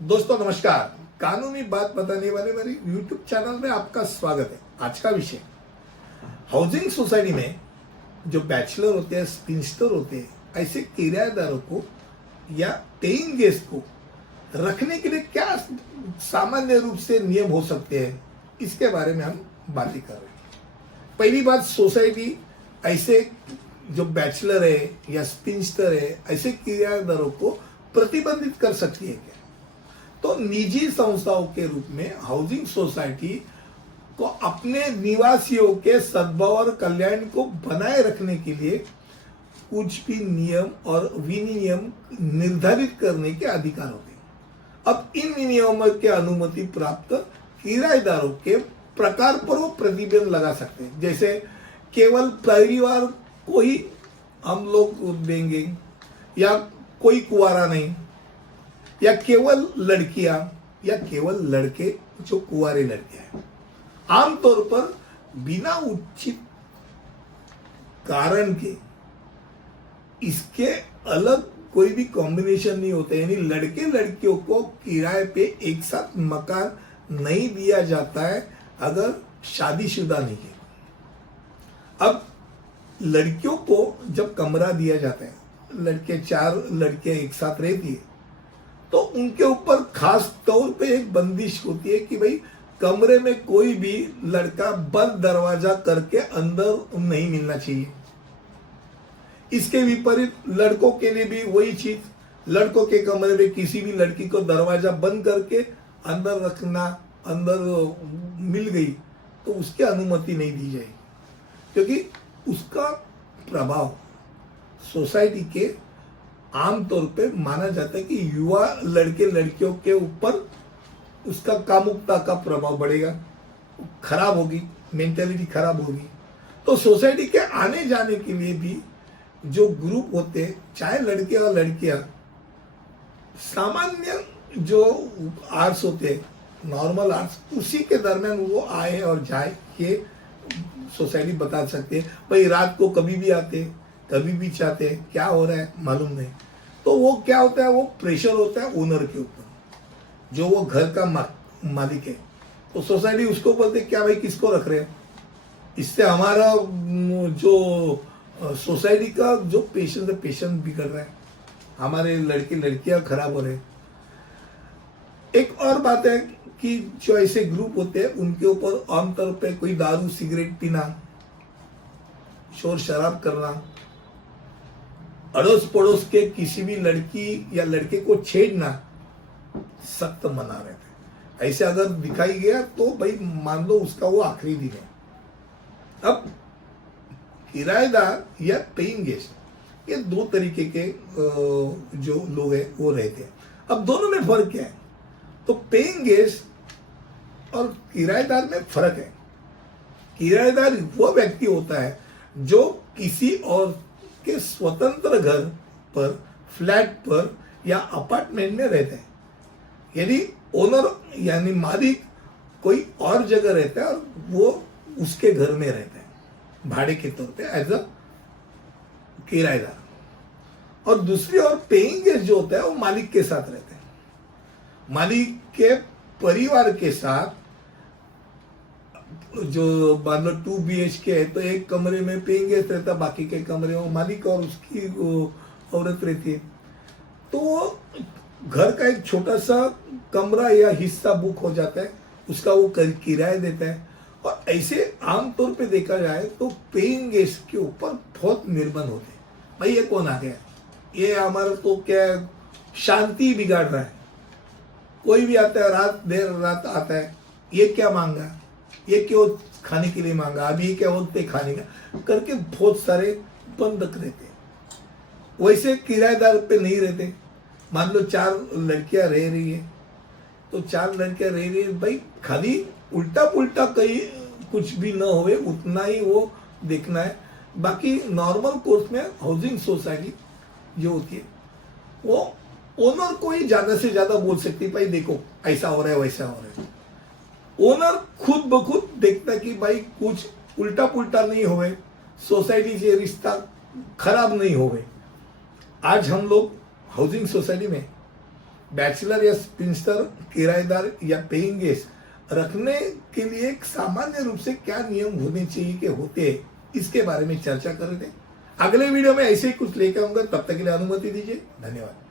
दोस्तों नमस्कार। कानूनी बात बताने वाले मेरे यूट्यूब चैनल में आपका स्वागत है। आज का विषय हाउसिंग सोसाइटी में जो बैचलर होते हैं, स्पिंस्टर होते हैं, ऐसे किराएदारों को या पेइंग गेस्ट को रखने के लिए क्या सामान्य रूप से नियम हो सकते हैं, इसके बारे में हम बातें कर रहे हैं। पहली बात, सोसाइटी ऐसे जो बैचलर है या स्पिंस्टर है, ऐसे किराएदारों को प्रतिबंधित कर सकती है क्या? तो निजी संस्थाओं के रूप में हाउसिंग सोसाइटी को अपने निवासियों के सद्भाव और कल्याण को बनाए रखने के लिए कुछ भी नियम और विनियम निर्धारित करने के अधिकार होते हैं। अब इन नियमों के अनुमति प्राप्त किराएदारों के प्रकार पर वो प्रतिबंध लगा सकते हैं। जैसे केवल परिवार को ही हम लोग देंगे, या कोई कुंवारा नहीं, या केवल लड़कियां, या केवल लड़के जो कुंवारे लड़के हैं। आमतौर पर बिना उचित कारण के इसके अलग कोई भी कॉम्बिनेशन नहीं होते, यानी लड़के लड़कियों को किराए पे एक साथ मकान नहीं दिया जाता है अगर शादीशुदा नहीं है। अब लड़कियों को जब कमरा दिया जाता है, लड़के 4 लड़के एक साथ रहती है, तो उनके ऊपर खास तौर पे एक बंदिश होती है कि भाई कमरे में कोई भी लड़का बंद दरवाजा करके अंदर नहीं मिलना चाहिए। इसके विपरीत लड़कों के लिए भी वही चीज, लड़कों के कमरे में किसी भी लड़की को दरवाजा बंद करके अंदर रखना, अंदर मिल गई तो उसकी अनुमति नहीं दी जाएगी, क्योंकि उसका प्रभाव सोसाइटी के आमतौर पे माना जाता है कि युवा लड़के लड़कियों के ऊपर उसका कामुकता का प्रभाव बढ़ेगा, खराब होगी, मेंटेलिटी खराब होगी। तो सोसाइटी के आने जाने के लिए भी जो ग्रुप होते हैं, चाहे लड़के और लड़कियां, सामान्य जो आर्ट्स होते हैं, नॉर्मल आर्ट्स, उसी के दरमियान वो आए और जाए, ये सोसाइटी बता सकते हैं। भाई रात को कभी भी आते, कभी भी चाहते हैं, क्या हो रहा है मालूम नहीं। तो वो क्या होता है, वो प्रेशर होता है ओनर के ऊपर, जो वो घर का मालिक है। तो सोसाइटी उसको बोलते क्या भाई किसको रख रहे हैं, इससे हमारा जो सोसाइटी का जो पेशेंट है, पेशेंट बिगड़ रहा है, हमारे लड़के लड़कियां खराब हो रहे हैं। एक और बात है कि जो ऐसे ग्रुप होते हैं उनके ऊपर आमतौर पे कोई दारू सिगरेट पीना, शोर शराब करना, अड़ोस पड़ोस के किसी भी लड़की या लड़के को छेड़ना सख्त मना रहते हैं। ऐसे अगर दिखाई गया तो भाई मान लो उसका वो आखिरी दिन है। अब किराएदार या पेइंग गेस्ट, ये 2 तरीके के जो लोग हैं वो रहते हैं। अब दोनों में फर्क क्या है? तो पेइंग गेस्ट और किराएदार में फर्क है। किराएदार वो व्यक्ति होता है जो किसी और के स्वतंत्र घर पर, फ्लैट पर या अपार्टमेंट में रहते हैं, यानी ओनर यानी मालिक कोई और जगह रहता है और वो उसके घर में रहता है भाड़े के तौर पे एज अ किराएदार। और दूसरी ओर पेइंग गेस्ट जो होता है वो मालिक के साथ रहते हैं, मालिक के परिवार के साथ। जो मान लो 2 BHK है तो एक कमरे में पेइंग गेस्ट रहता, बाकी के कमरे में मालिक और उसकी औरत रहती है। तो घर का एक छोटा सा कमरा या हिस्सा बुक हो जाता है, उसका वो किराया देता है। और ऐसे आमतौर पे देखा जाए तो पेइंग गेस्ट के ऊपर बहुत निर्बंध होते हैं। भाई ये कौन आ गया, ये हमारा तो क्या शांति बिगाड़ रहा है, कोई भी आता है रात देर रात आता है, ये क्या मांगा, ये क्यों खाने के लिए मांगा, अभी ये क्या होते खाने का करके बहुत सारे बंधक रहते हैं। वैसे किराएदार पे नहीं रहते। मान लो 4 लड़कियां रह रही है, तो 4 लड़कियां रह रही है, भाई खाली उल्टा पुल्टा कहीं कुछ भी ना होवे उतना ही वो देखना है। बाकी नॉर्मल कोर्स में हाउसिंग सोसाइटी जो होती है वो ओनर को ही ज्यादा से ज्यादा बोल सकती है, भाई देखो ऐसा हो रहा है वैसा हो रहा है। ओनर खुद ब खुद देखता कि भाई कुछ उल्टा पुल्टा नहीं होवे, सोसाइटी से रिश्ता खराब नहीं होवे। आज हम लोग हाउसिंग सोसाइटी में बैचलर या स्पिंस्टर, किराएदार या पेइंग गेस्ट रखने के लिए एक सामान्य रूप से क्या नियम होने चाहिए कि होते हैं, इसके बारे में चर्चा कर रहे थे। अगले वीडियो में ऐसे ही कुछ लेकर आऊंगा, तब तक के लिए अनुमति दीजिए। धन्यवाद।